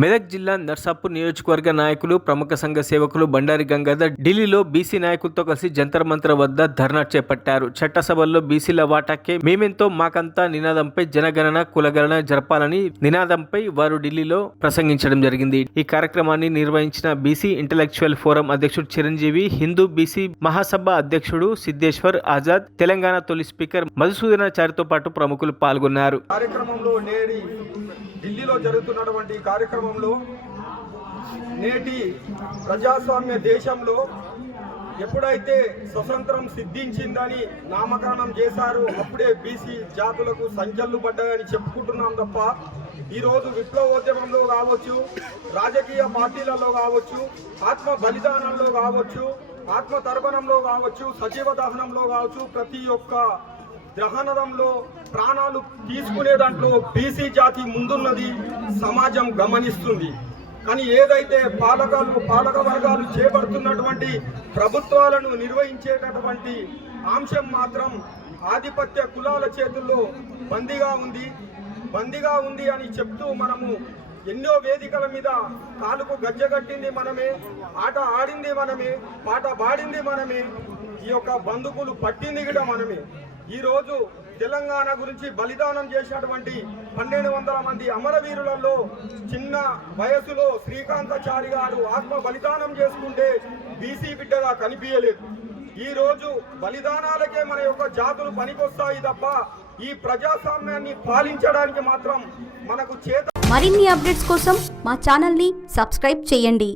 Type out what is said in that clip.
మెదక్ జిల్లా నర్సాపూర్ నియోజకవర్గ నాయకులు ప్రముఖ సంఘ సేవకులు బండారి గంగాధర్ ఢిల్లీలో బీసీ నాయకులతో కలిసి జంతర్ మంతర్ వద్ద ధర్నా చేపట్టారు. చట్టసభల్లో బీసీల వాటాకే మేమెంతో మాకంతా నినాదంపై జనగణన కులగణన జరపాలని నినాదంపై వారు ఢిల్లీలో ప్రసంగించడం జరిగింది. ఈ కార్యక్రమాన్ని నిర్వహించిన బీసీ ఇంటలెక్చువల్ ఫోరం అధ్యక్షుడు చిరంజీవి, హిందూ బీసీ మహాసభ అధ్యక్షుడు సిద్ధేశ్వర్ ఆజాద్, తెలంగాణ తొలి స్పీకర్ మధుసూదనాచారితో పాటు ప్రముఖులు పాల్గొన్నారు. ఢిల్లీలో జరుగుతున్నటువంటి కార్యక్రమంలో నేటి ప్రజాస్వామ్య దేశంలో ఎప్పుడైతే స్వతంత్రం సిద్ధించిందని నామకరణం చేశారో అప్పుడే బీసీ జాతులకు సంఖ్యలు పడ్డాయని చెప్పుకుంటున్నాం తప్ప ఈరోజు విప్లవోద్యమంలో కావచ్చు, రాజకీయ పార్టీలలో కావచ్చు, ఆత్మ బలిదానంలో కావచ్చు, ఆత్మ తర్పణంలో కావచ్చు, సజీవ దహనంలో కావచ్చు, ప్రతి ఒక్క దహనంలో ప్రాణాలు తీసుకునే దాంట్లో బీసీ జాతి ముందున్నది సమాజం గమనిస్తుంది. కానీ ఏదైతే పాలక వర్గాలు చేపడుతున్నటువంటి ప్రభుత్వాలను నిర్వహించేటటువంటి అంశం మాత్రం ఆధిపత్య కులాల చేతుల్లో బందీగా ఉంది అని చెప్తూ మనము ఎన్నో వేదికల మీద కాలుకు గజ్జగట్టింది మనమే, ఆట ఆడింది మనమే, పాట పాడింది మనమే, ఈ యొక్క బంధుకులు పట్టింది కూడా మనమే. ఈరోజు తెలంగాణ గురించి బలిదానం చేసినటువంటి 1200 మంది అమరవీరులలో చిన్న వయసులో శ్రీకాంతాచారి గారు ఆత్మ బలిదానం చేసుకుంటే బీసీ బిడ్డగా కనిపించలేదు. ఈరోజు బలిదానాలకే మన యొక్క జాతులు పనికొస్తాయి తప్ప ఈ ప్రజాస్వామ్యాన్ని పాలించడానికి మాత్రం మనకు చేత. మరిన్ని అప్డేట్స్ కోసం మా ఛానల్ని సబ్స్క్రైబ్ చేయండి.